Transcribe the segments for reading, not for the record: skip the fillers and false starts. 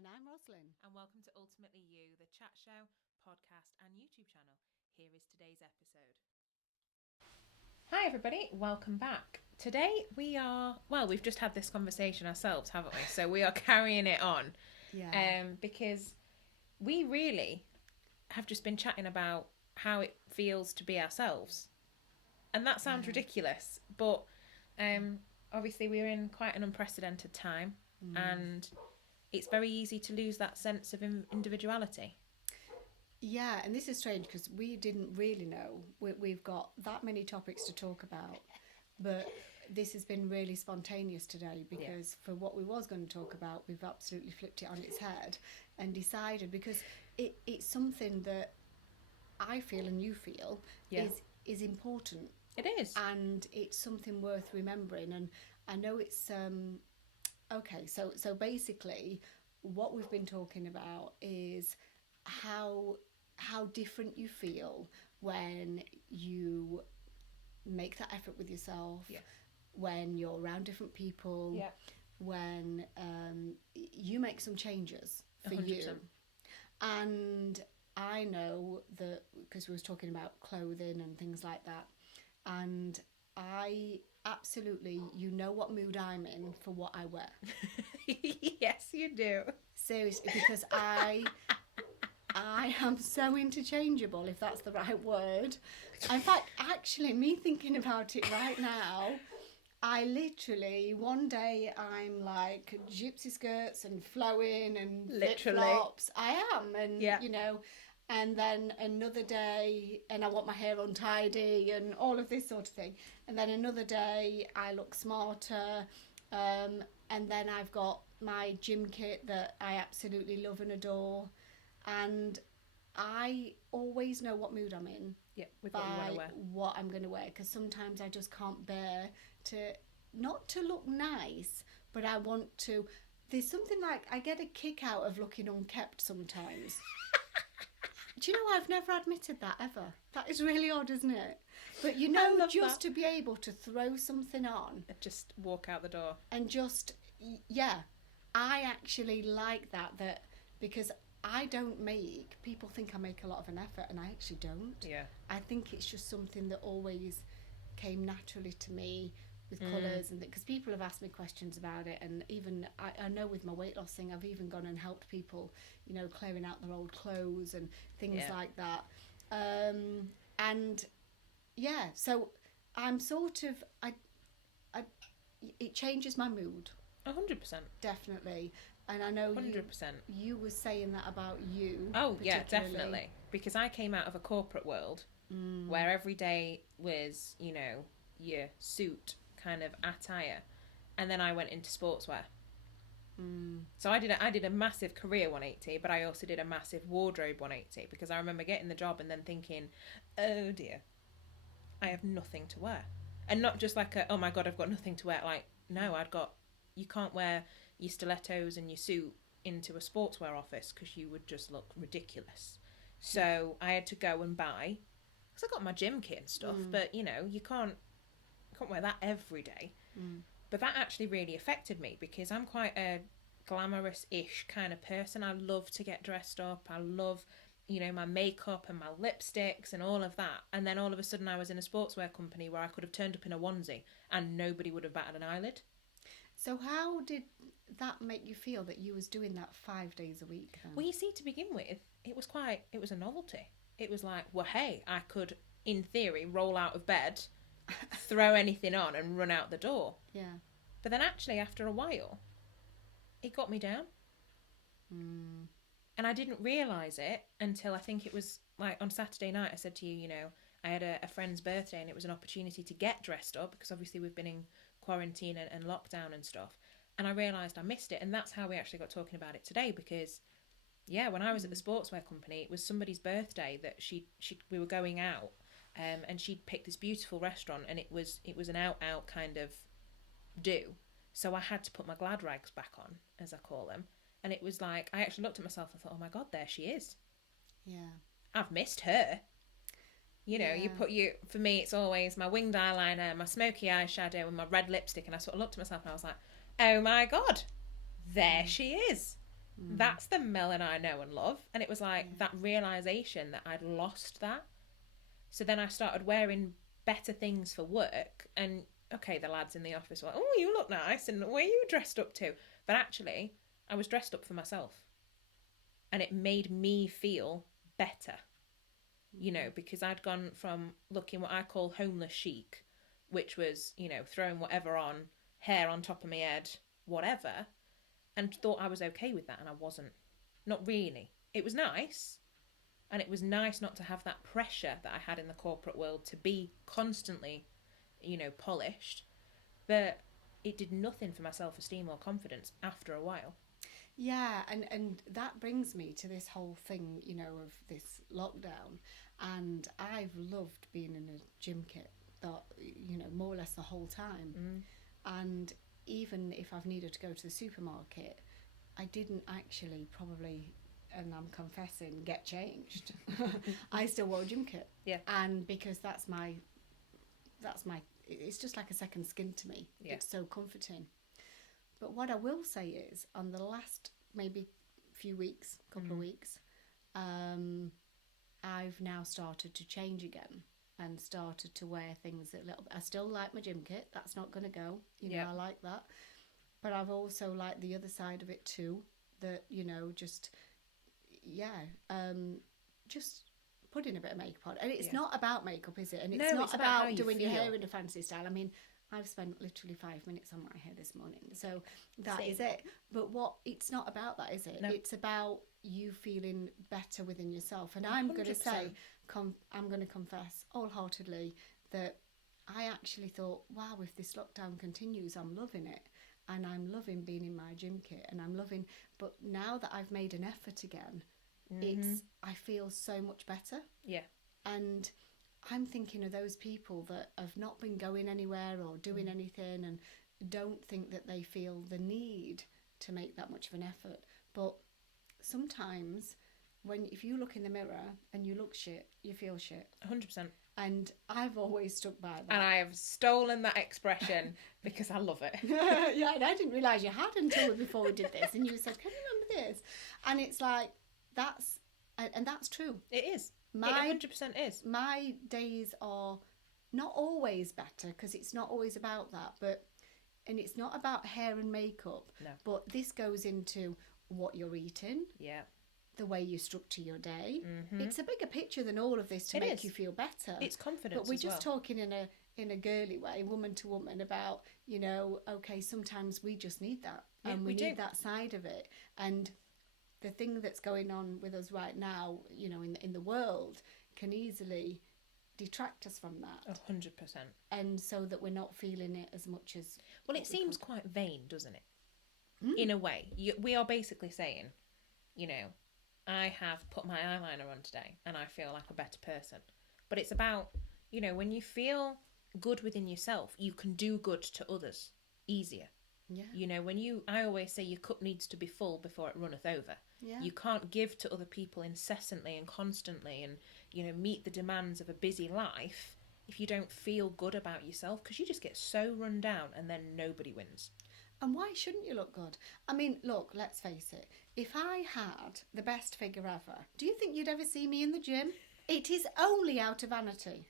And I'm Rosalind. And welcome to Ultimately You, the chat show, podcast, and YouTube channel. Here is today's episode. Hi, everybody. Welcome back. Today we've just had this conversation ourselves, haven't we? So we are carrying it on. Yeah. Because we really have just been chatting about how it feels to be ourselves. And that sounds ridiculous, but obviously we're in quite an unprecedented time, and it's very easy to lose that sense of individuality. Yeah, and this is strange because we didn't really know. We've got that many topics to talk about, but this has been really spontaneous today because for what we was going to talk about, we've absolutely flipped it on its head and decided, because it's something that I feel and you feel is important. It is. And it's something worth remembering. And I know it's okay, so basically what we've been talking about is how different you feel when you make that effort with yourself, when you're around different people, when you make some changes for 100%. You. And I know that because we was talking about clothing and things like that, and I absolutely, you know what mood I'm in for what I wear. Yes, you do. Seriously, because I am so interchangeable, if that's the right word. In fact, actually, me thinking about it right now, I literally, one day I'm like gypsy skirts and flowing and flip-flops. I am, and you know, and then another day, and I want my hair untidy and all of this sort of thing. And then another day, I look smarter. And then I've got my gym kit that I absolutely love and adore. And I always know what mood I'm in. With what you want to wear. What I'm going to wear. Because sometimes I just can't bear to, not to look nice, but I want to. There's something like, I get a kick out of looking unkept sometimes. Do you know, I've never admitted that ever. That is really odd, isn't it? But you know, just to be able to throw something on. Just walk out the door. And just, I actually like that because I don't people think I make a lot of an effort, and I actually don't. Yeah. I think it's just something that always came naturally to me with colours, and because people have asked me questions about it, and even I know with my weight loss thing, I've even gone and helped people, you know, clearing out their old clothes and things like that. And yeah, so I'm sort of it changes my mood. 100%. Definitely. And I know 100%. You were saying that about you. Oh, yeah, definitely. Because I came out of a corporate world where every day was, you know, your suit kind of attire. And then I went into sportswear. So I did a massive career 180, but I also did a massive wardrobe 180, because I remember getting the job and then thinking, oh dear, I have nothing to wear. And not just like oh my God, I've got nothing to wear. Like, no, you can't wear your stilettos and your suit into a sportswear office because you would just look ridiculous. So I had to go and buy, because I got my gym kit and stuff, but you know, you can't wear that every day. But that actually really affected me, because I'm quite a glamorous-ish kind of person. I love to get dressed up. I love, you know, my makeup and my lipsticks and all of that. And then all of a sudden I was in a sportswear company where I could have turned up in a onesie and nobody would have batted an eyelid. So how did that make you feel that you was doing that 5 days a week then? Well, you see, to begin with, it was a novelty. It was like, well, hey, I could, in theory, roll out of bed, throw anything on and run out the door. Yeah. But then actually, after a while, it got me down. And I didn't realise it until I think it was like on Saturday night. I said to you, you know, I had a friend's birthday and it was an opportunity to get dressed up, because obviously we've been in quarantine and lockdown and stuff. And I realised I missed it. And that's how we actually got talking about it today, because when I was at the sportswear company, it was somebody's birthday that we were going out, and she'd picked this beautiful restaurant, and it was an out kind of do. So I had to put my glad rags back on, as I call them. And it was like, I actually looked at myself and thought, oh my God, there she is. Yeah. I've missed her. You know, for me, it's always my winged eyeliner, my smoky eyeshadow and my red lipstick. And I sort of looked at myself and I was like, oh my God, there she is. That's the Melon I know and love. And it was like that realisation that I'd lost that. So then I started wearing better things for work. And, okay, the lads in the office were like, oh, you look nice. And where are you dressed up to? But actually, I was dressed up for myself. And it made me feel better. You know, because I'd gone from looking what I call homeless chic, which was, you know, throwing whatever on, hair on top of my head, whatever, and thought I was okay with that, and I wasn't. Not really. It was nice, and it was nice not to have that pressure that I had in the corporate world to be constantly, you know, polished, but it did nothing for my self-esteem or confidence after a while. Yeah, and that brings me to this whole thing, you know, of this lockdown. And I've loved being in a gym kit, that, you know, more or less the whole time. And even if I've needed to go to the supermarket, I didn't actually probably, and I'm confessing, get changed. I still wore a gym kit. Yeah. And because that's my, it's just like a second skin to me. Yeah. It's so comforting. But what I will say is, on the last maybe few weeks, couple of weeks, I've now started to change again and started to wear things a little bit. I still like my gym kit. That's not going to go. You know, I like that. But I've also liked the other side of it too. That, you know, just putting a bit of makeup on. And it's not about makeup, is it? And it's not about doing your hair in a fancy style. I mean, I've spent literally 5 minutes on my hair this morning. So that is it. But it's not about that, is it? No. It's about you feeling better within yourself. And I'm going to say, I'm going to confess wholeheartedly that I actually thought, wow, if this lockdown continues, I'm loving it. And I'm loving being in my gym kit. And I'm loving, but now that I've made an effort again, I feel so much better. Yeah. And I'm thinking of those people that have not been going anywhere or doing anything and don't think that they feel the need to make that much of an effort. But sometimes if you look in the mirror and you look shit, you feel shit. 100%. And I've always stuck by that. And I have stolen that expression because I love it. Yeah, and I didn't realise you had until before we did this. And you said, can you remember this? And it's like, that's true. It is. It 100% is. My days are not always better because it's not always about that. And it's not about hair and makeup. No. But this goes into what you're eating. Yeah. The way you structure your day. It's a bigger picture than all of this to make you feel better. It's confidence. But we're just talking in a girly way, woman to woman, about, you know, okay, sometimes we just need that. Yeah, and we do. need that side of it. And the thing that's going on with us right now, you know, in the world can easily detract us from that. 100%. And so that we're not feeling it as much as... Well, it seems quite vain, doesn't it? In a way. We are basically saying, you know, I have put my eyeliner on today and I feel like a better person. But it's about, you know, when you feel good within yourself, you can do good to others easier. Yeah. You know, I always say your cup needs to be full before it runneth over. Yeah. You can't give to other people incessantly and constantly and, you know, meet the demands of a busy life if you don't feel good about yourself, because you just get so run down and then nobody wins. And why shouldn't you look good? I mean, look, let's face it. If I had the best figure ever, do you think you'd ever see me in the gym? It is only out of vanity.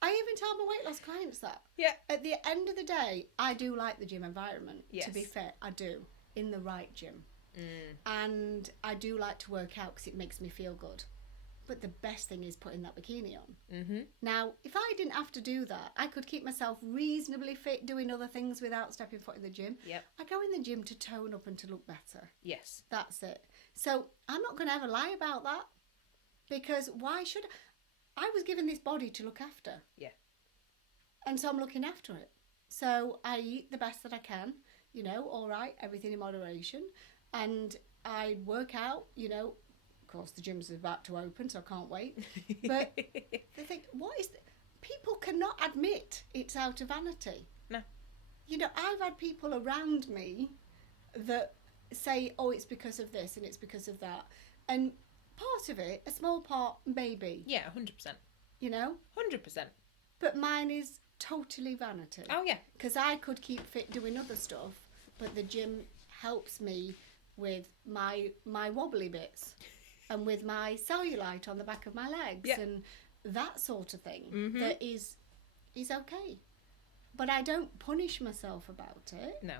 I even tell my weight loss clients that. Yeah. At the end of the day, I do like the gym environment. Yes. To be fair, I do. In the right gym. And I do like to work out because it makes me feel good. But the best thing is putting that bikini on. Now, if I didn't have to do that, I could keep myself reasonably fit doing other things without stepping foot in the gym. Yep. I go in the gym to tone up and to look better. Yes. That's it. So I'm not going to ever lie about that, because why should I was given this body to look after. Yeah. And so I'm looking after it. So I eat the best that I can, you know, all right, everything in moderation. And I work out, you know. Of course, the gym's about to open, so I can't wait. But they think, people cannot admit it's out of vanity. No. You know, I've had people around me that say, oh, it's because of this and it's because of that. And part of it, a small part, maybe. Yeah, 100%. You know? 100%. But mine is totally vanity. Oh, yeah. Because I could keep fit doing other stuff, but the gym helps me with my wobbly bits and with my cellulite on the back of my legs and that sort of thing that is okay. But I don't punish myself about it. No.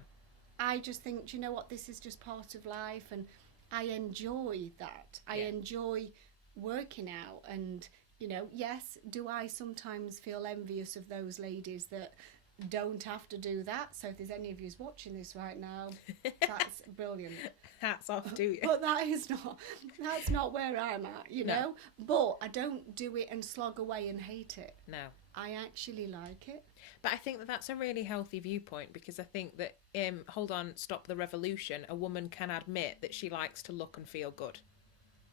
I just think, do you know what, this is just part of life, and I enjoy that. I enjoy working out, and, you know, yes, do I sometimes feel envious of those ladies that don't have to do that? So if there's any of you watching this right now, that's brilliant. Hats off to you. But that's not where I'm at, you know? But I don't do it and slog away and hate it. No. I actually like it. But I think that that's a really healthy viewpoint, because I think that, hold on, stop the revolution, a woman can admit that she likes to look and feel good.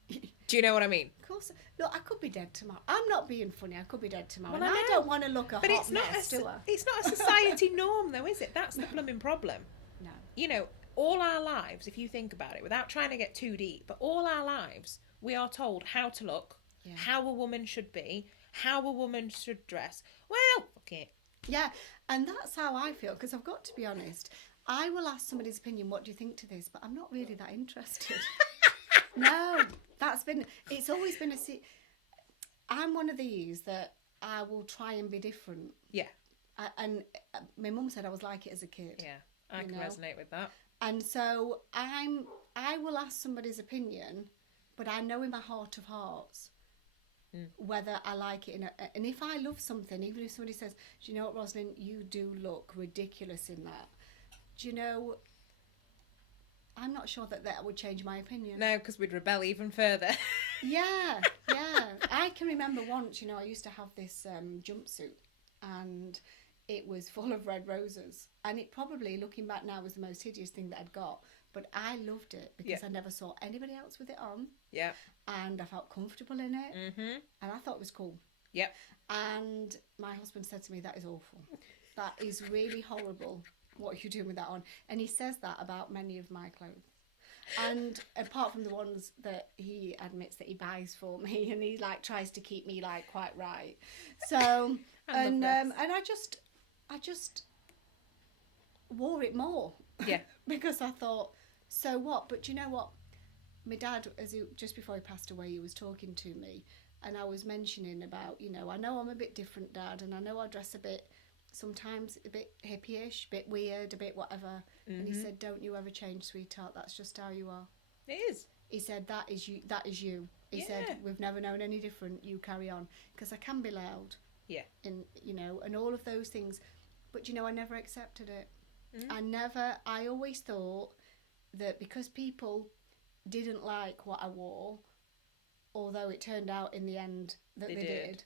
Do you know what I mean? Of course. Look, I could be dead tomorrow. I'm not being funny. I could be dead tomorrow. Well, and I don't want to look a but hot it's not mess, do I? It's not a society norm, though, is it? That's the blooming problem. No. You know, all our lives, if you think about it, without trying to get too deep, but all our lives, we are told how to look, how a woman should be, how a woman should dress. Well, okay. Yeah, and that's how I feel, because I've got to be honest. I will ask somebody's opinion, what do you think to this? But I'm not really that interested. No, it's always been I'm one of these that I will try and be different. Yeah. And my mum said I was like it as a kid. Yeah, I can resonate with that. And so I will ask somebody's opinion, but I know in my heart of hearts whether I like it. And if I love something, even if somebody says, do you know what, Rosalind, you do look ridiculous in that. Do you know, I'm not sure that would change my opinion. No, because we'd rebel even further. Yeah. I can remember once, you know, I used to have this jumpsuit, and it was full of red roses. And it probably, looking back now, was the most hideous thing that I'd got. But I loved it because I never saw anybody else with it on. Yeah. And I felt comfortable in it. Mm-hmm. And I thought it was cool. Yep. And my husband said to me, that is awful. That is really horrible. What are you doing with that on? And he says that about many of my clothes. And apart from the ones that he admits that he buys for me, and he like tries to keep me like quite right. So and I just wore it more. Yeah. Because I thought, so what? But you know what? My dad, just before he passed away, he was talking to me, and I was mentioning about, you know, I know I'm a bit different, Dad, and I know I dress sometimes a bit hippie-ish, a bit weird, a bit whatever. Mm-hmm. And he said, don't you ever change, sweetheart. That's just how you are. It is. He said, that is you. He said, we've never known any different. You carry on. Because I can be loud. Yeah. And, you know, and all of those things. But, you know, I never accepted it. I always thought that because people didn't like what I wore, although it turned out in the end that they did,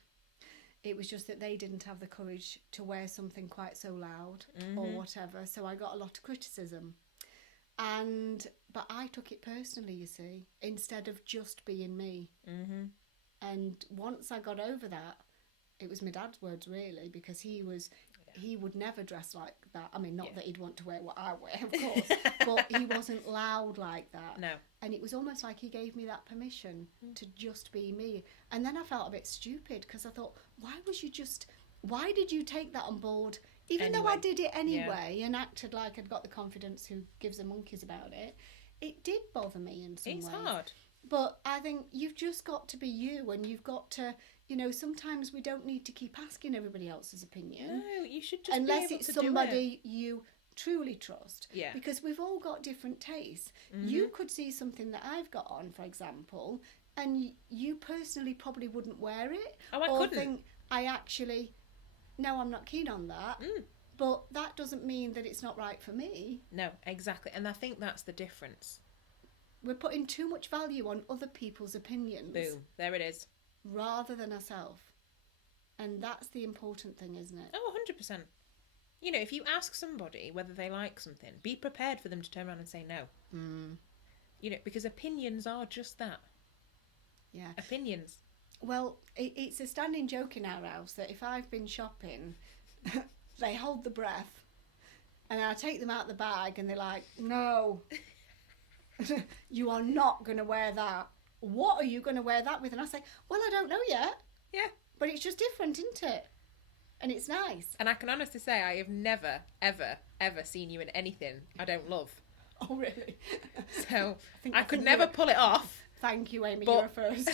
it was just that they didn't have the courage to wear something quite so loud or whatever. So I got a lot of criticism. But I took it personally, you see, instead of just being me. Mm-hmm. And once I got over that, it was my dad's words, really, because he would never dress like that. I mean, not that he'd want to wear what I wear, of course, but he wasn't loud like that. No. And it was almost like he gave me that permission to just be me. And then I felt a bit stupid, because I thought, why did you take that on board? Even though I did it anyway and acted like I'd got the confidence who gives a monkeys about it, it did bother me in some ways. It's hard. But I think you've just got to be you, and you've got to, you know, sometimes we don't need to keep asking everybody else's opinion. No, you should just unless be able it's to somebody you truly trust. Yeah. Because we've all got different tastes. Mm-hmm. You could see something that I've got on, for example, and you personally probably wouldn't wear it. Oh, I couldn't. Think, I'm not keen on that. Mm. But that doesn't mean that it's not right for me. No, exactly. And I think that's the difference. We're putting too much value on other people's opinions. Boom. There it is. Rather than ourselves. And that's the important thing, isn't it? Oh, 100%. You know, if you ask somebody whether they like something, be prepared for them to turn around and say no. Mm. You know, because opinions are just that. Yeah. Opinions. Well, it's a standing joke in our house that if I've been shopping, they hold the breath, and I take them out the bag and they're like, no, you are not going to wear that. What are you going to wear that with? And I say, well, I don't know yet. Yeah. But it's just different, isn't it? And it's nice. And I can honestly say I have never, ever, ever seen you in anything I don't love. Oh, really? So I I could think never pull it off. Thank you, Amy. But- You're first.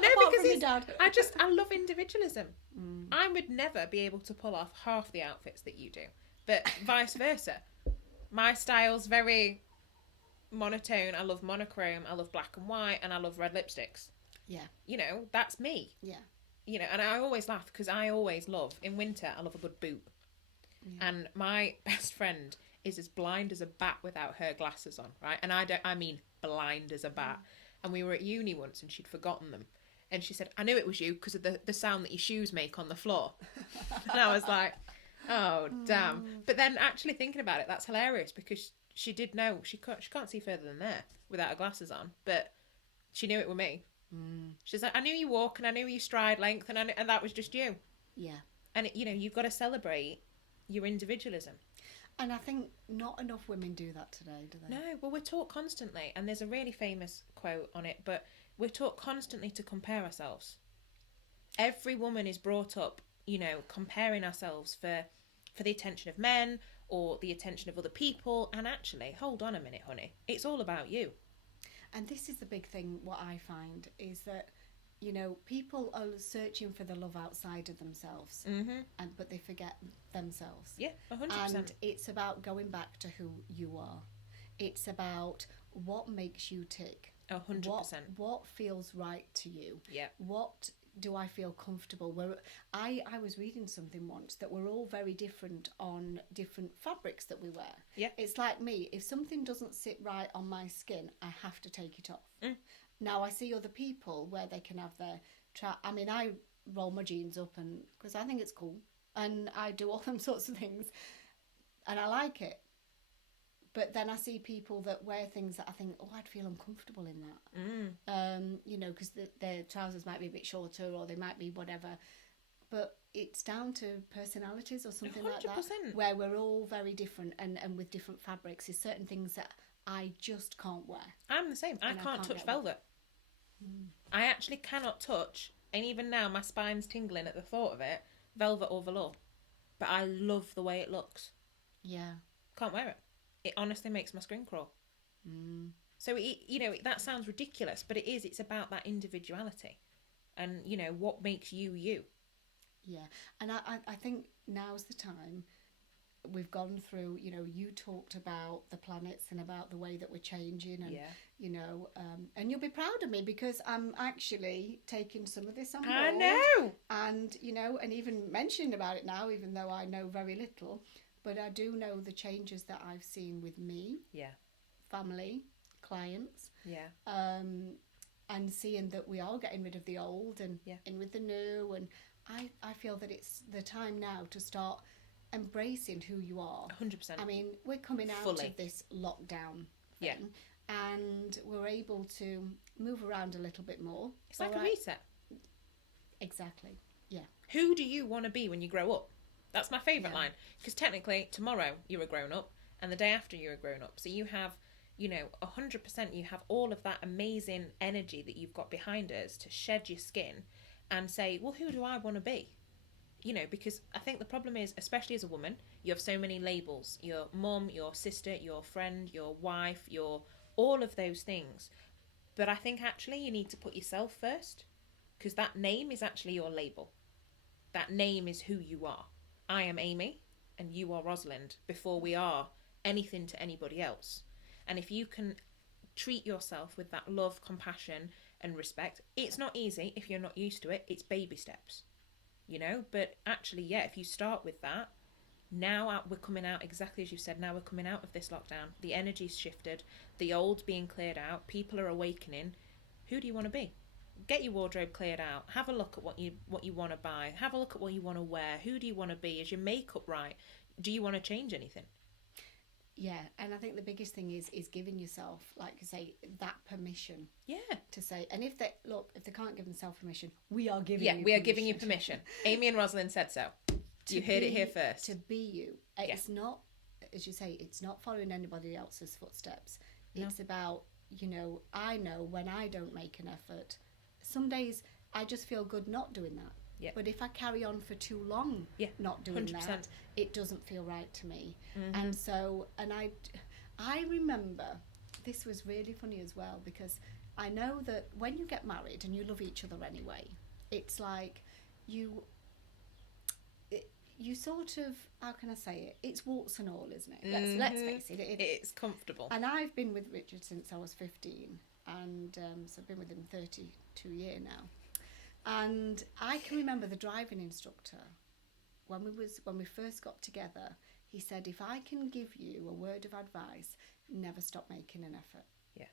No, Apart because from your dad. I love individualism. I would never be able to pull off half the outfits that you do, but vice versa. My style's very monotone. I love monochrome. I love black and white, and I love red lipsticks. Yeah. You know, that's me. Yeah. You know, and I always laugh because I always love, in winter, I love a good boot. Yeah. And my best friend is as blind as a bat without her glasses on, right? And I mean blind as a bat. And we were at uni once and she'd forgotten them. And she said, I knew it was you because of the sound that your shoes make on the floor. And I was like, oh, damn. But then actually thinking about it, that's hilarious because she did know. She can't see further than there without her glasses on. But she knew it were me. She's like, I knew you walk and I knew you stride length and that was just you. Yeah. And, you know, you've got to celebrate your individualism. And I think not enough women do that today, do they? No, well, we're taught constantly, and there's a really famous quote on it, but we're taught constantly to compare ourselves. Every woman is brought up, you know, comparing ourselves for the attention of men or the attention of other people, and actually, hold on a minute, honey, it's all about you. And this is the big thing, what I find, is that, you know, people are searching for the love outside of themselves, but they forget themselves. Yeah, 100%. And it's about going back to who you are. It's about what makes you tick. 100%. What feels right to you. Yeah. What do I feel comfortable? I was reading something once that we're all very different on different fabrics that we wear. Yeah. It's like me, if something doesn't sit right on my skin, I have to take it off. Now I see other people where they can have their I mean, I roll my jeans up and because I think it's cool, and I do all them sorts of things, and I like it. But then I see people that wear things that I think, oh, I'd feel uncomfortable in that. You know, because their trousers might be a bit shorter or they might be whatever. But it's down to personalities or something 100%. Like that, where we're all very different and with different fabrics. There's certain things that I just can't wear. I'm the same. I can't touch velvet. I actually cannot touch, and even now my spine's tingling at the thought of it, velvet or velour. But I love the way it looks. Yeah. Can't wear it. It honestly makes my skin crawl. So, you know, that sounds ridiculous, but it is. It's about that individuality and, you know, what makes you you. Yeah. And I think now's the time. We've gone through, you know, you talked about the planets and about the way that we're changing and, you know, and you'll be proud of me because I'm actually taking some of this on board. I know. And, you know, and even mentioning about it now, even though I know very little, but I do know the changes that I've seen with me. Yeah. Family, clients. Yeah. And seeing that we are getting rid of the old and in with the new. And I feel that it's the time now to start embracing who you are. 100%. I mean, we're coming out Fully. of this lockdown thing, and we're able to move around a little bit more. It's like a reset. Exactly. Yeah. Who do you want to be when you grow up? That's my favourite line. Because technically, tomorrow you're a grown up, and the day after you're a grown up. So you have, you know, 100%. You have all of that amazing energy that you've got behind us to shed your skin, and say, well, who do I want to be? You know, because I think the problem is, especially as a woman, you have so many labels. Your mum, your sister, your friend, your wife, your all of those things. But I think actually you need to put yourself first, because that name is actually your label. That name is who you are. I am Amy and you are Rosalind before we are anything to anybody else. And if you can treat yourself with that love, compassion and respect, it's not easy if you're not used to it. It's baby steps. You know, but actually, yeah, if you start with that, now we're coming out, exactly as you said, now we're coming out of this lockdown. The energy's shifted, the old's being cleared out, people are awakening. Who do you want to be? Get your wardrobe cleared out. Have a look at what you want to buy. Have a look at what you want to wear. Who do you want to be? Is your makeup right? Do you want to change anything? Yeah, and I think the biggest thing is giving yourself, like you say, that permission. Yeah. To say, and if they can't give themselves permission, we are giving you permission. Yeah, we are giving you permission. Amy and Rosalind said so. You heard it here first. To be you. It's not, as you say, it's not following anybody else's footsteps. It's about, you know, I know when I don't make an effort, some days I just feel good not doing that. Yeah. But if I carry on for too long not doing 100%. That, it doesn't feel right to me. Mm-hmm. And so, and I remember this was really funny as well, because I know that when you get married and you love each other anyway, it's like you sort of, how can I say it? It's warts and all, isn't it? Let's face it. It's comfortable. And I've been with Richard since I was 15, and so I've been with him 32 years now. And I can remember the driving instructor, when we first got together, he said, if I can give you a word of advice, never stop making an effort. Yeah.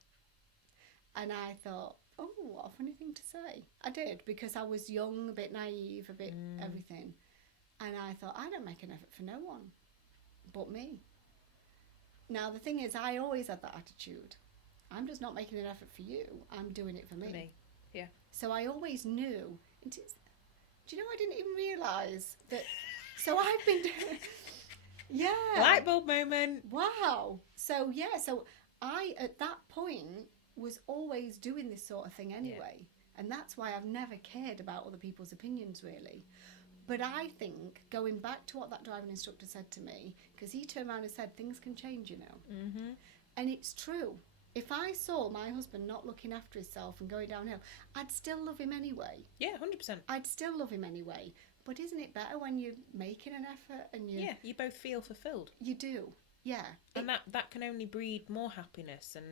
And I thought, oh, what a funny thing to say. I did, because I was young, a bit naive, a bit everything. And I thought, I don't make an effort for no one but me. Now, the thing is, I always had that attitude. I'm just not making an effort for you. I'm doing it for me. For me. Yeah. So I always knew. Do you know, I didn't even realise that. So I've been doing. Yeah. Light bulb moment. Wow. So, yeah. So I, at that point, was always doing this sort of thing anyway. Yeah. And that's why I've never cared about other people's opinions, really. But I think, going back to what that driving instructor said to me, because he turned around and said, things can change, you know. Mm-hmm. And it's true. If I saw my husband not looking after himself and going downhill, I'd still love him anyway. Yeah, 100%. I'd still love him anyway. But isn't it better when you're making an effort and you... Yeah, you both feel fulfilled. You do, yeah. And that can only breed more happiness and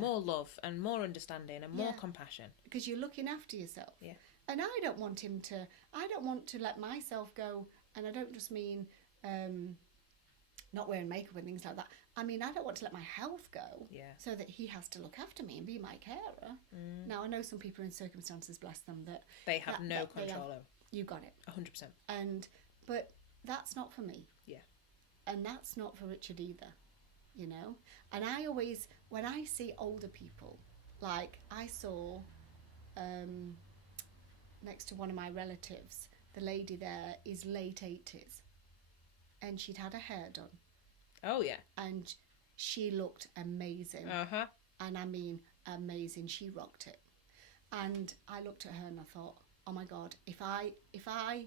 more love and more understanding and more compassion. Because you're looking after yourself. Yeah. And I don't want to let myself go, and I don't just mean not wearing makeup and things like that. I mean, I don't want to let my health go so that he has to look after me and be my carer. Now, I know some people are in circumstances, bless them, that... They have no control over. You got it. 100%. But that's not for me. Yeah. And that's not for Richard either, you know? And I always, when I see older people, like I saw... next to one of my relatives, the lady there is late 80s, and she'd had her hair done. Oh yeah. And she looked amazing. Uh-huh. And I mean amazing. She rocked it. And I looked at her and I thought, oh my God, if I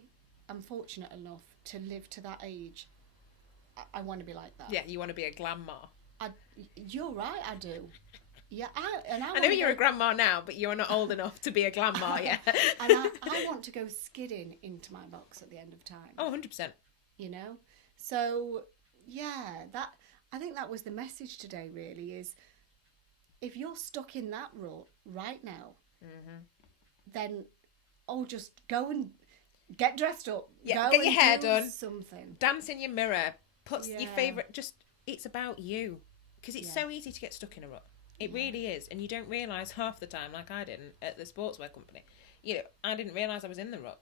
am fortunate enough to live to that age, I want to be like that. Yeah, you want to be a grandma. You're right, I do. Yeah, I know you're a grandma now, but you're not old enough to be a grandma yet. And I want to go skidding into my box at the end of time. Oh, 100%. You know? So, yeah, I think that was the message today, really, is if you're stuck in that rut right now, then, just go and get dressed up. Yeah, go get your and hair do done. Something. Dance in your mirror. Put your favourite... It's about you. Because it's so easy to get stuck in a rut. It really is. And you don't realise half the time, like I didn't, at the sportswear company. You know, I didn't realise I was in the rut.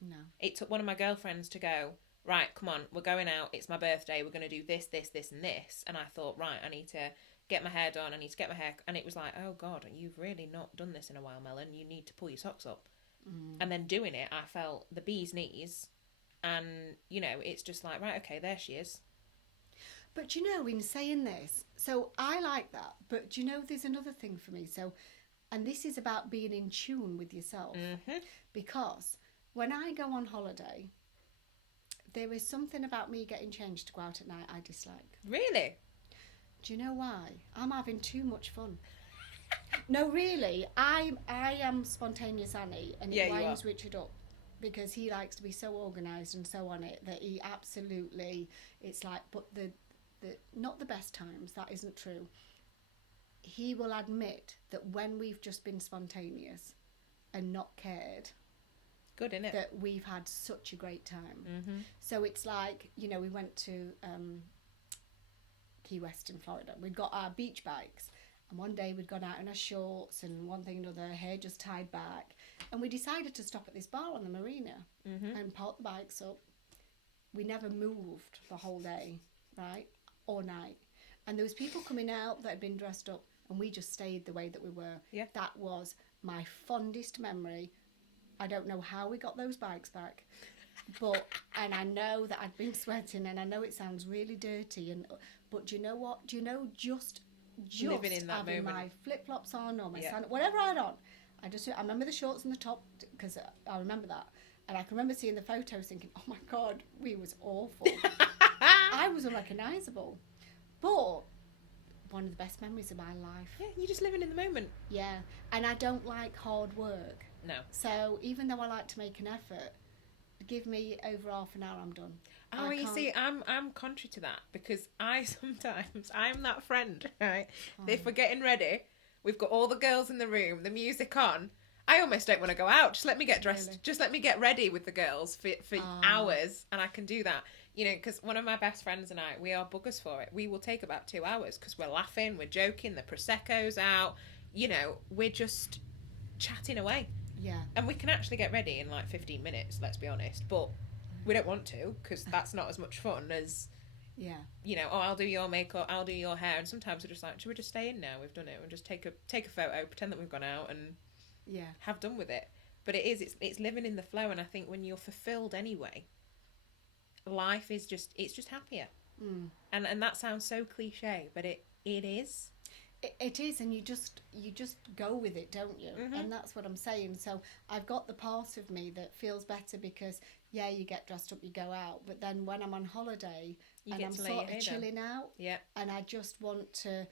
No. It took one of my girlfriends to go, right, come on, we're going out, it's my birthday, we're going to do this, this, this and this. And I thought, right, I need to get my hair done, I need to get my hair... And it was like, oh God, you've really not done this in a while, Melon. You need to pull your socks up. And then doing it, I felt the bee's knees. And, you know, it's just like, right, okay, there she is. But, you know, in saying this, so I like that, but you know, there's another thing for me. So, and this is about being in tune with yourself. Because when I go on holiday, there is something about me getting changed to go out at night I dislike. Really? Do you know why? I'm having too much fun. No, really. I am spontaneous Annie, and it winds Richard up. Because he likes to be so organised and so on it that he absolutely, it's like, but the not the best times, that isn't true. He will admit that when we've just been spontaneous and not cared, good, innit? that we've had such a great time. So it's like, you know, we went to Key West in Florida. We'd got our beach bikes, and one day we'd gone out in our shorts and one thing and another, hair just tied back, and we decided to stop at this bar on the marina and park the bikes up. We never moved the whole day, right? Or night. And there was people coming out that had been dressed up, and we just stayed the way that we were. Yeah. That was my fondest memory. I don't know how we got those bikes back, and I know that I'd been sweating, and I know it sounds really dirty, but do you know what? Do you know, just living in that having moment. my flip-flops on or my sandals, whatever I had on, I remember the shorts and the top, because I remember that. And I can remember seeing the photos thinking, oh my God, we was awful. I was unrecognisable. But one of the best memories of my life. Yeah, you're just living in the moment. Yeah, and I don't like hard work. No. So even though I like to make an effort, give me over half an hour, I'm done. Oh, you see, I'm contrary to that, because I'm that friend, right? If we're getting ready, we've got all the girls in the room, the music on. I almost don't want to go out. Just let me get dressed. Really? Just let me get ready with the girls for hours, and I can do that. You know, because one of my best friends and I, we are buggers for it. We will take about 2 hours because we're laughing, we're joking, the Prosecco's out. You know, we're just chatting away. Yeah. And we can actually get ready in like 15 minutes, let's be honest. But we don't want to, because that's not as much fun as, you know, oh, I'll do your makeup, I'll do your hair. And sometimes we're just like, should we just stay in now? We've done it. We'll just take a photo, pretend that we've gone out, and have done with it. But it's living in the flow. And I think when you're fulfilled anyway, life is just, it's just happier. And that sounds so cliche, but it is. It is, and you just go with it, don't you? And that's what I'm saying. So I've got the part of me that feels better because, you get dressed up, you go out. But then when I'm on holiday and I'm sort of chilling out, and I just want to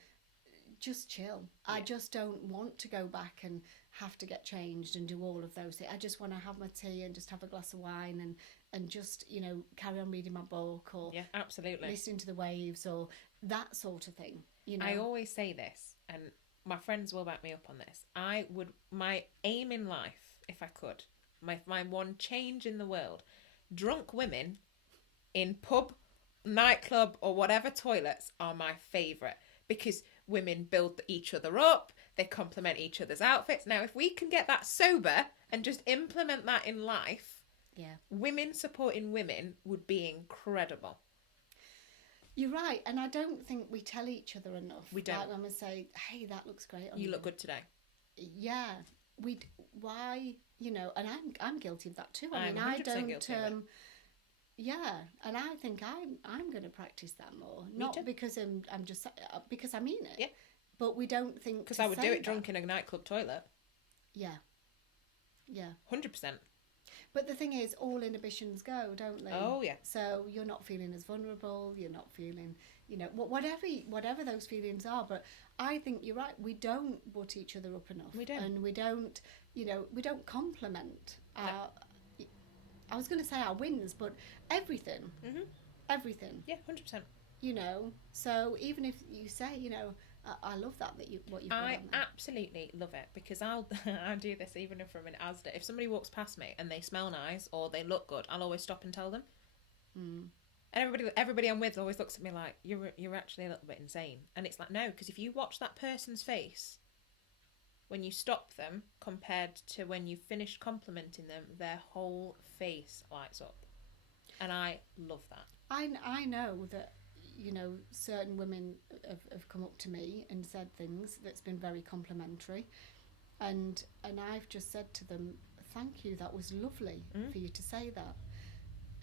just chill. I just don't want to go back and have to get changed and do all of those things. I just want to have my tea and just have a glass of wine and just, you know, carry on reading my book or absolutely listening to the waves or that sort of thing. You know? I always say this, and my friends will back me up on this. My aim in life, if I could, my one change in the world, drunk women in pub, nightclub, or whatever toilets are my favourite, because women build each other up, they compliment each other's outfits. Now, if we can get that sober and just implement that in life, women supporting women would be incredible. You're right, and I don't think we tell each other enough. We don't. Like when we say, "Hey, that looks great on you. You look good today." Yeah, why? You know, and I'm guilty of that too. I mean, I don't. Guilty of it. And I think I'm going to practice that more. Not because I'm just because I mean it. Yeah. But we don't think because I would do it drunk in a nightclub toilet. Yeah. 100%. But the thing is, all inhibitions go, don't they? Oh, yeah. So you're not feeling as vulnerable. You're not feeling, you know, whatever those feelings are. But I think you're right. We don't butt each other up enough. We don't. And we don't, you know, we don't compliment our, I was going to say our wins, but everything. Everything. Yeah, 100%. You know, so even if you say, you know, I love what you've got on there. Absolutely love it, because I'll do this even if I'm in Asda. If somebody walks past me and they smell nice or they look good, I'll always stop and tell them. And everybody I'm with always looks at me like, you're actually a little bit insane. And it's like, no, because if you watch that person's face when you stop them compared to when you finished complimenting them, their whole face lights up. And I love that. I know that, you know, certain women have come up to me and said things that's been very complimentary, and I've just said to them, thank you, that was lovely for you to say that.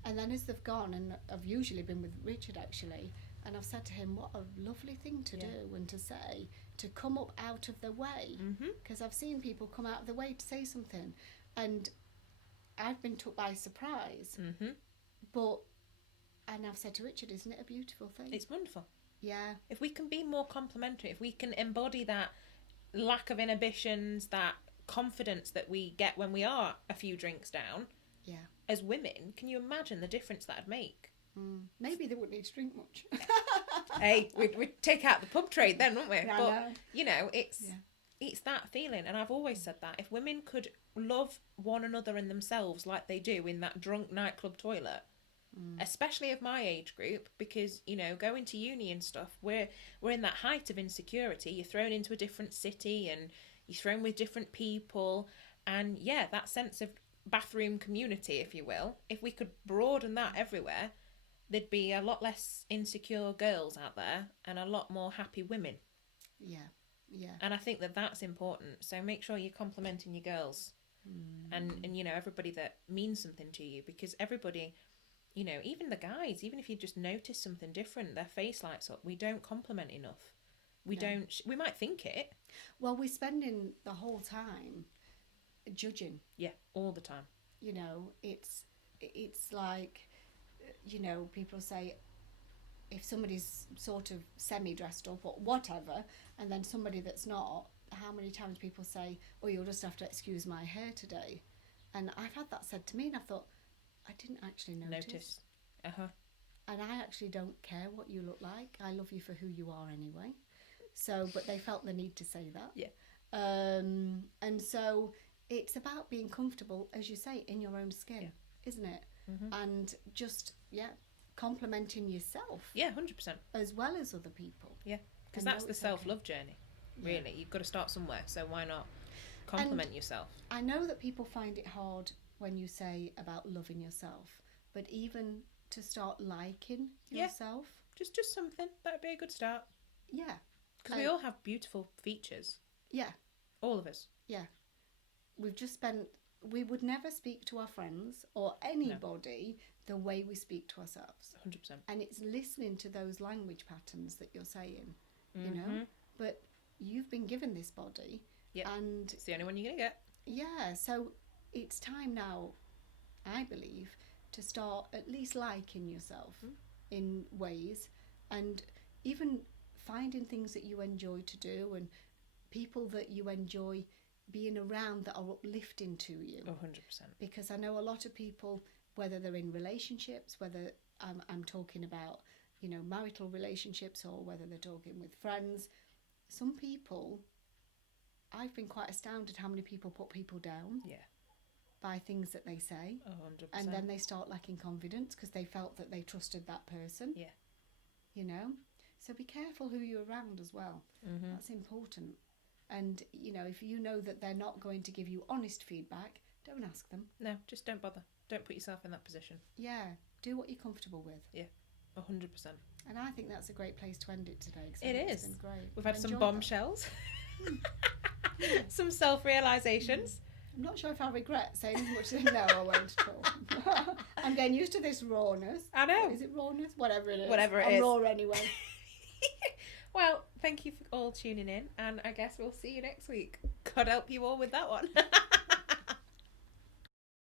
And then as they've gone, and I've usually been with Richard actually, and I've said to him, what a lovely thing to do and to say, to come up out of their way, because I've seen people come out of their way to say something, and I've been took by surprise. But and I've said to Richard, isn't it a beautiful thing? It's wonderful. Yeah. If we can be more complimentary, if we can embody that lack of inhibitions, that confidence that we get when we are a few drinks down, as women, can you imagine the difference that'd make? Maybe they wouldn't need to drink much. Hey, we'd take out the pub trade then, wouldn't we? Yeah, but, I know. you know, it's that feeling. And I've always said that. If women could love one another and themselves like they do in that drunk nightclub toilet, especially of my age group, because, you know, going to uni and stuff, we're in that height of insecurity. You're thrown into a different city and you're thrown with different people, and that sense of bathroom community, if you will, if we could broaden that everywhere, there'd be a lot less insecure girls out there and a lot more happy women. And I think that that's important. So make sure you're complimenting your girls and you know, everybody that means something to you, because everybody, you know, even the guys, even if you just notice something different, their face lights up. We don't compliment enough. We might think it. Well, we're spending the whole time judging. Yeah, all the time. You know, it's like, you know, people say, if somebody's sort of semi-dressed up or whatever, and then somebody that's not, how many times people say, oh, you'll just have to excuse my hair today. And I've had that said to me, and I thought, I didn't actually notice. And I actually don't care what you look like. I love you for who you are anyway. So, but they felt the need to say that. Yeah. And so it's about being comfortable, as you say, in your own skin, isn't it? And just, complimenting yourself. Yeah, 100%. As well as other people. Yeah, because that's the self-love journey, really. You've got to start somewhere, so why not compliment yourself? I know that people find it hard when you say about loving yourself, but even to start liking yourself. Just something. That'd be a good start. Yeah. Because we all have beautiful features. Yeah. All of us. Yeah. We would never speak to our friends or anybody the way we speak to ourselves. 100%. And it's listening to those language patterns that you're saying, you know. But you've been given this body. Yeah. And it's the only one you're going to get. Yeah. So it's time now, I believe, to start at least liking yourself in ways, and even finding things that you enjoy to do and people that you enjoy being around that are uplifting to you. 100%. Because I know a lot of people, whether they're in relationships, whether I'm talking about, you know, marital relationships, or whether they're talking with friends, some people, I've been quite astounded how many people put people down. Yeah. By things that they say. 100%. And then they start lacking confidence because they felt that they trusted that person. Yeah. You know? So be careful who you're around as well. That's important. And, you know, if you know that they're not going to give you honest feedback, don't ask them. No, just don't bother. Don't put yourself in that position. Yeah. Do what you're comfortable with. Yeah. 100%. And I think that's a great place to end it today. It is. It's been great. We've had some bombshells. Some self-realizations. I'm not sure if I regret saying as much as no, I won't at all. I'm getting used to this rawness. I know. Is it rawness? Whatever it is. Whatever it I'm is. raw anyway. Well, thank you for all tuning in, and I guess we'll see you next week. God help you all with that one.